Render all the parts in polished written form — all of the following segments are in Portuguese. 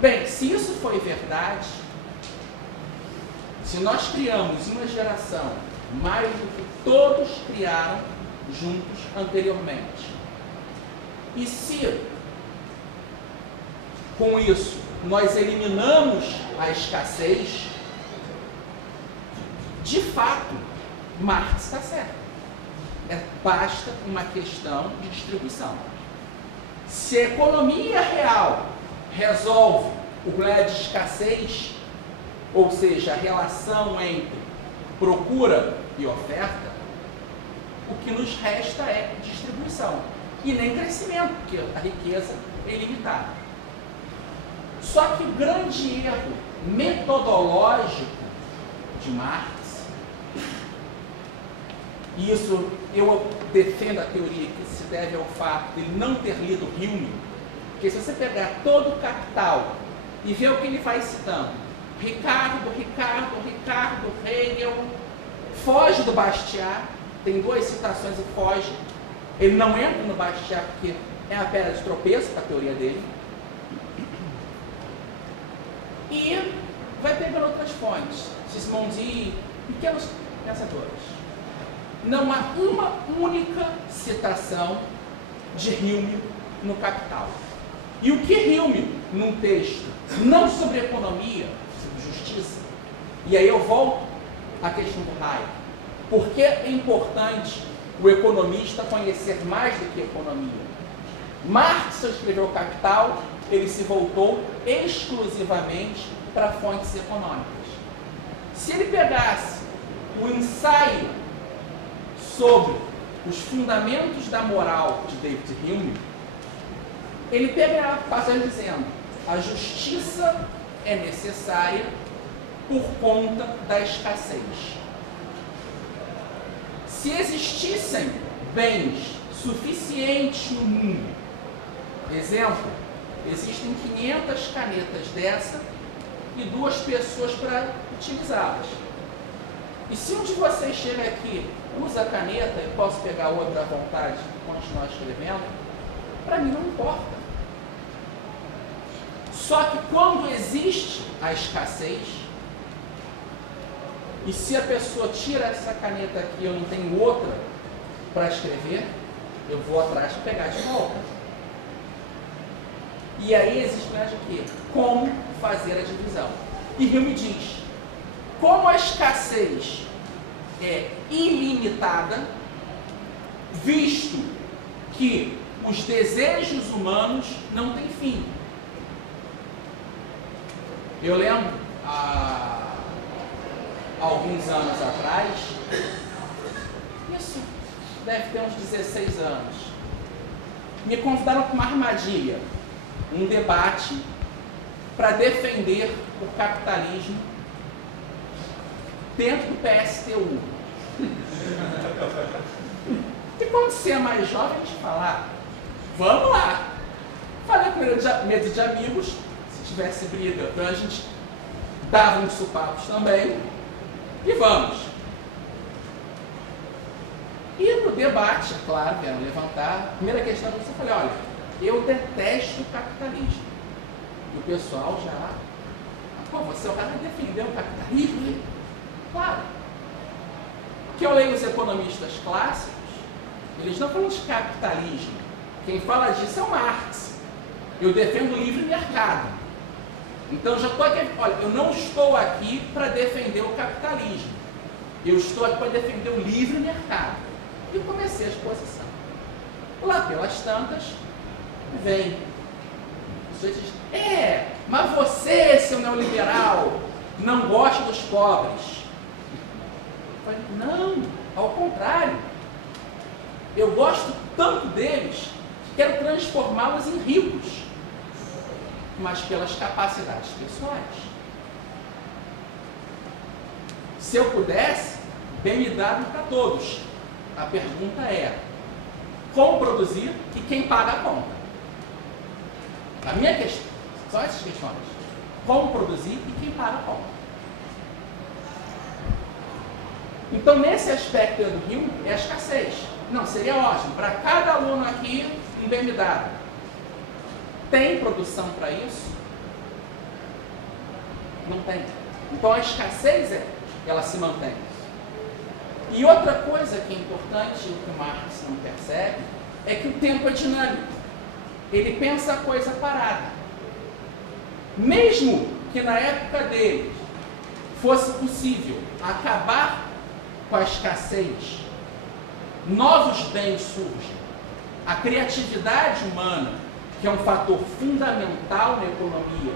Bem, se isso foi verdade, se nós criamos uma geração mais do que todos criaram juntos anteriormente, e se com isso nós eliminamos a escassez, de fato, Marx está certo. Basta uma questão de distribuição. Se a economia real resolve o problema de escassez, ou seja, a relação entre procura e oferta, o que nos resta é distribuição e nem crescimento, porque a riqueza é ilimitada. Só que o grande erro metodológico de Marx, e isso eu defendo a teoria que se deve ao fato de ele não ter lido Hume, porque se você pegar todo o Capital e ver o que ele vai citando, Ricardo, Hegel, foge do Bastiat, tem duas citações e foge, ele não entra no Bastiat porque é a pedra de tropeço para a teoria dele, e vai pegando outras fontes, Sismondi, pequenos pensadores. Não há uma única citação de Hume no Capital. E o que Hume, num texto, não sobre economia, sobre justiça, e aí eu volto à questão do Hayek, por que é importante o economista conhecer mais do que economia? Marx, ao escrever o Capital, ele se voltou exclusivamente para fontes econômicas. Se ele pegasse o ensaio sobre os fundamentos da moral de David Hume, ele pega a passagem dizendo: a justiça é necessária por conta da escassez. Se existissem bens suficientes no mundo, exemplo, existem 500 canetas dessa e 2 pessoas para utilizá-las. E se um de vocês chega aqui, usa a caneta e posso pegar outra à vontade e continuar escrevendo, para mim não importa. Só que quando existe a escassez, e se a pessoa tira essa caneta aqui e eu não tenho outra para escrever, eu vou atrás de pegar de volta. E aí existe mais o quê? Como fazer a divisão. E Hume diz, como a escassez é ilimitada, visto que os desejos humanos não têm fim. Eu lembro, há alguns anos atrás, isso deve ter uns 16 anos, me convidaram para uma armadilha, um debate para defender o capitalismo dentro do PSTU. E quando você é mais jovem, a gente fala, vamos lá. Falei com ele de mesa de amigos, se tivesse briga, a gente dava uns supapos também, e vamos. E no debate, é claro, vieram levantar, a primeira questão que eu falei, olha, eu detesto o capitalismo. E o pessoal já, pô, você é o cara que defendeu o capitalismo? Claro. Porque eu leio os economistas clássicos, eles não falam de capitalismo. Quem fala disso é o Marx. Eu defendo o livre mercado. Então eu já estou aqui, olha, eu não estou aqui para defender o capitalismo. Eu estou aqui para defender o livre mercado. E comecei a exposição. Lá pelas tantas, vem. Você diz, mas você, seu neoliberal, não gosta dos pobres. Eu falei, não, ao contrário. Eu gosto tanto deles que quero transformá-los em ricos, mas pelas capacidades pessoais. Se eu pudesse, bem me dado para todos. A pergunta é, como produzir e quem paga a conta? A minha questão, são essas questões. Como produzir e quem paga a conta? Então, nesse aspecto do Hume, é a escassez. Não, seria ótimo. Para cada aluno aqui, um bem me dado. Tem produção para isso? Não tem. Então a escassez, ela se mantém. E outra coisa que é importante, o que Marx não percebe, é que o tempo é dinâmico. Ele pensa a coisa parada. Mesmo que na época dele fosse possível acabar com a escassez, novos bens surgem. A criatividade humana, que é um fator fundamental na economia,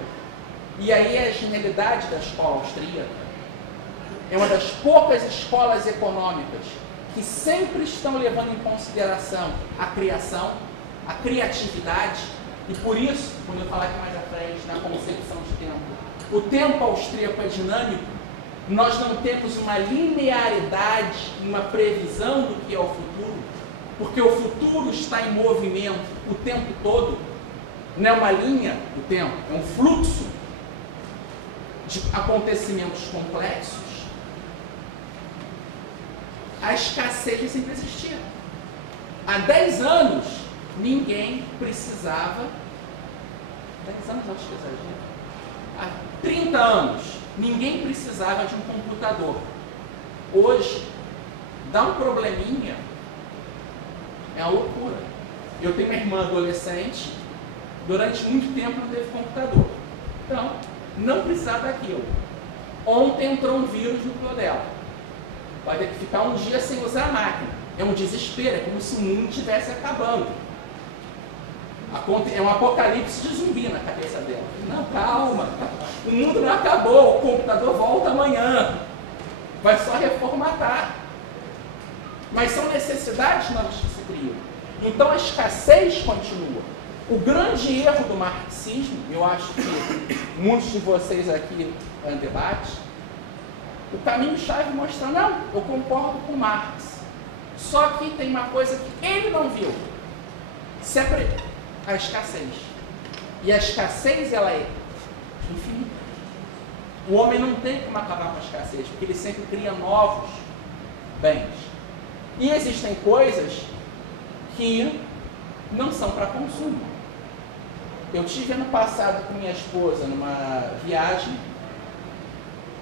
e aí é a genialidade da escola austríaca, é uma das poucas escolas econômicas que sempre estão levando em consideração a criação, a criatividade, e por isso, quando eu falar aqui mais à frente, na concepção de tempo, o tempo austríaco é dinâmico, nós não temos uma linearidade, uma previsão do que é o futuro, porque o futuro está em movimento o tempo todo, não é uma linha do tempo, é um fluxo de acontecimentos complexos. A escassez sempre existia. Há 10 anos, ninguém precisava... 10 anos, acho que exagero. Há 30 anos, ninguém precisava de um computador. Hoje, dá um probleminha, é uma loucura. Eu tenho uma irmã adolescente, durante muito tempo não teve computador. Então, não precisava daquilo. Ontem entrou um vírus no plano dela. Vai ter que ficar um dia sem usar a máquina. É um desespero, é como se o mundo estivesse acabando. É um apocalipse de zumbi na cabeça dela. Não, calma. O mundo não acabou, o computador volta amanhã. Vai só reformatar. Mas são necessidades novas que se criam. Então a escassez continua. O grande erro do marxismo, eu acho que muitos de vocês aqui em debate, o caminho-chave mostra, não, eu concordo com Marx. Só que tem uma coisa que ele não viu. A escassez. E a escassez, ela é infinita. O homem não tem como acabar com a escassez, porque ele sempre cria novos bens. E existem coisas que não são para consumo. Eu tive ano passado com minha esposa numa viagem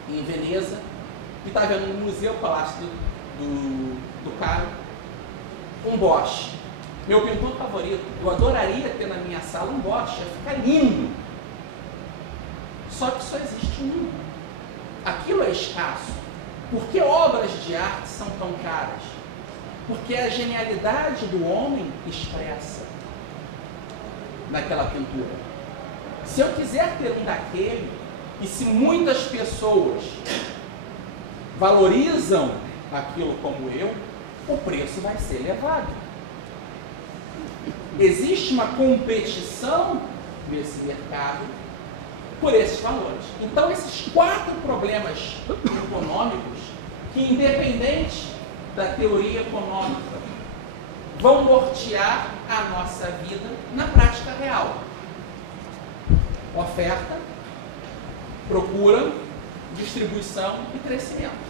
em Veneza, e estava vendo no Museu Palácio do Caro um Bosch. Meu pintor favorito. Eu adoraria ter na minha sala um Bosch, ia ficar lindo. Só que só existe um. Aquilo é escasso. Por que obras de arte são tão caras? Porque a genialidade do homem expressa naquela pintura. Se eu quiser ter um daquele, e se muitas pessoas valorizam aquilo como eu, o preço vai ser elevado. Existe uma competição nesse mercado por esses valores. Então, esses 4 problemas econômicos, que independente da teoria econômica, vão nortear a nossa vida na prática real. Oferta, procura, distribuição e crescimento.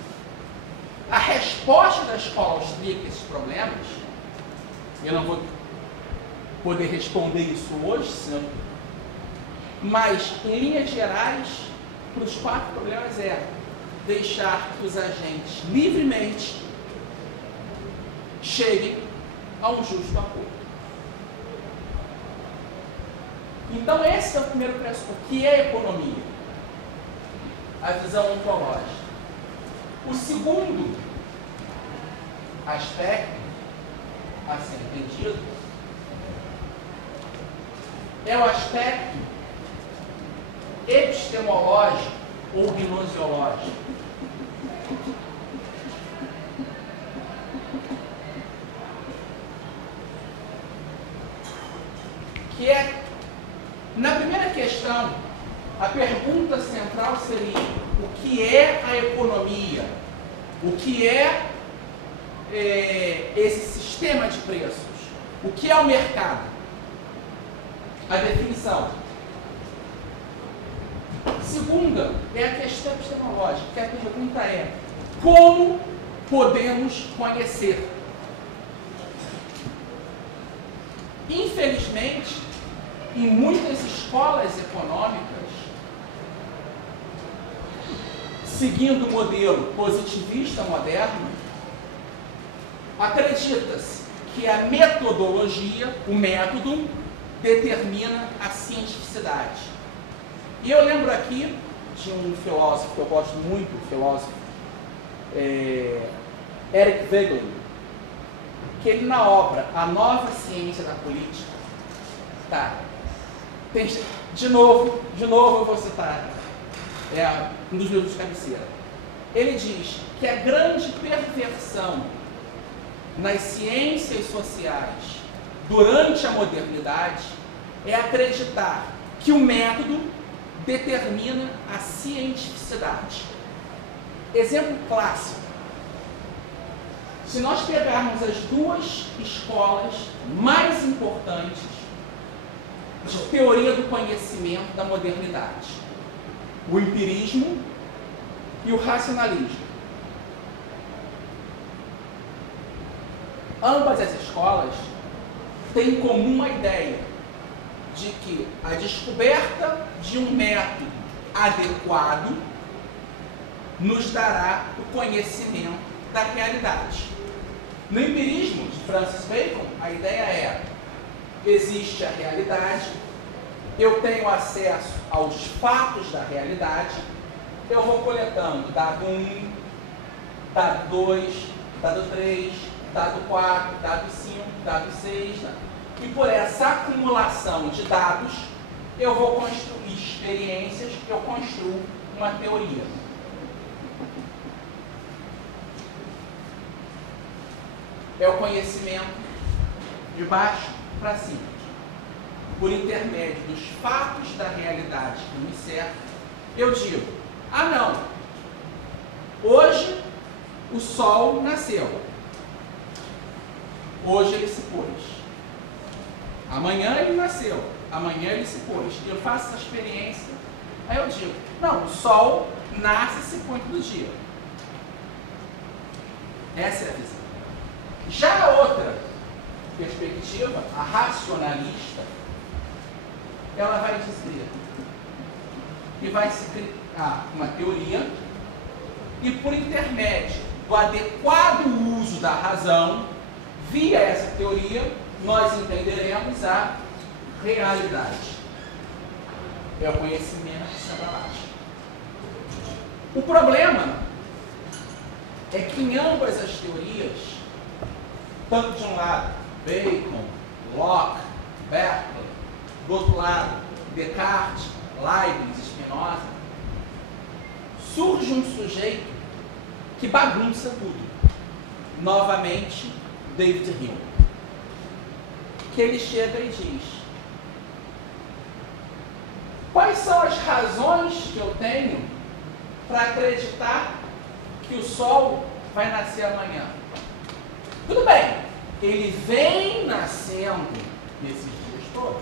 A resposta da escola austríaca a esses problemas, eu não vou poder responder isso hoje, senão, mas, em linhas gerais, para os 4 problemas é deixar que os agentes livremente cheguem a um justo acordo. Então, esse é o primeiro pressuposto. O que é economia? A visão ontológica. O segundo aspecto a ser entendido é o aspecto epistemológico ou gnoseológico. Que é, na primeira questão, a pergunta central seria: o que é a economia? O que é esse sistema de preços? O que é o mercado? A definição. Segunda é a questão epistemológica, que a pergunta é: como podemos conhecer? Infelizmente, em muitas escolas econômicas, seguindo o modelo positivista moderno, acredita-se que a metodologia, o método, determina a cientificidade. E eu lembro aqui de um filósofo que eu gosto muito, o filósofo Eric Voegelin, que ele na obra A Nova Ciência da Política, de novo eu vou citar um dos livros de cabeceira. Ele diz que a grande perversão nas ciências sociais durante a modernidade é acreditar que o método determina a cientificidade. Exemplo clássico: se nós pegarmos as duas escolas mais importantes de teoria do conhecimento da modernidade, o empirismo e o racionalismo, ambas as escolas têm em comum a ideia de que a descoberta de um método adequado nos dará o conhecimento da realidade. No empirismo de Francis Bacon, a ideia é: existe a realidade, eu tenho acesso aos fatos da realidade, eu vou coletando dado 1, dado 2, dado 3, dado 4, dado 5, dado 6, e por essa acumulação de dados, eu vou construir experiências, eu construo uma teoria. É o conhecimento de baixo para cima, por intermédio dos fatos da realidade que me cercam. Eu digo: ah não, hoje o sol nasceu, hoje ele se pôs, amanhã ele nasceu, amanhã ele se pôs. Eu faço essa experiência, aí eu digo: não, o sol nasce e se põe todo dia. Essa é a visão. Já a outra perspectiva, a racionalista, ela vai dizer que vai se criar uma teoria e, por intermédio do adequado uso da razão, via essa teoria, nós entenderemos a realidade. É o conhecimento de cima a baixo. O problema é que em ambas as teorias, tanto de um lado Bacon, Locke, Berkeley, do outro lado Descartes, Leibniz, Spinoza, surge um sujeito que bagunça tudo. Novamente, David Hume, que ele chega e diz: quais são as razões que eu tenho para acreditar que o sol vai nascer amanhã? Tudo bem, ele vem nascendo nesses dias todos,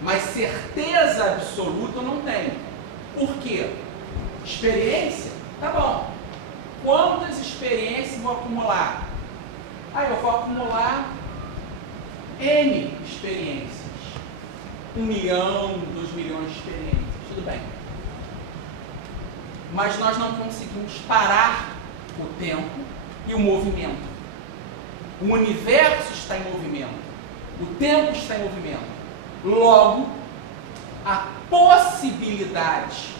mas certeza absoluta eu não tenho. Por quê? Experiência? Tá bom. Quantas experiências vou acumular? Eu vou acumular N experiências. 1 milhão, 2 milhões de experiências. Tudo bem. Mas nós não conseguimos parar o tempo e o movimento. O universo está em movimento. O tempo está em movimento. Logo, a possibilidade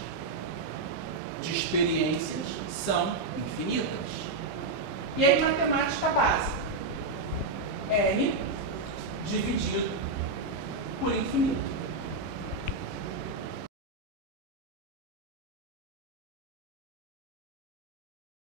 de experiências são infinitas. E aí, matemática básica. N dividido por infinito.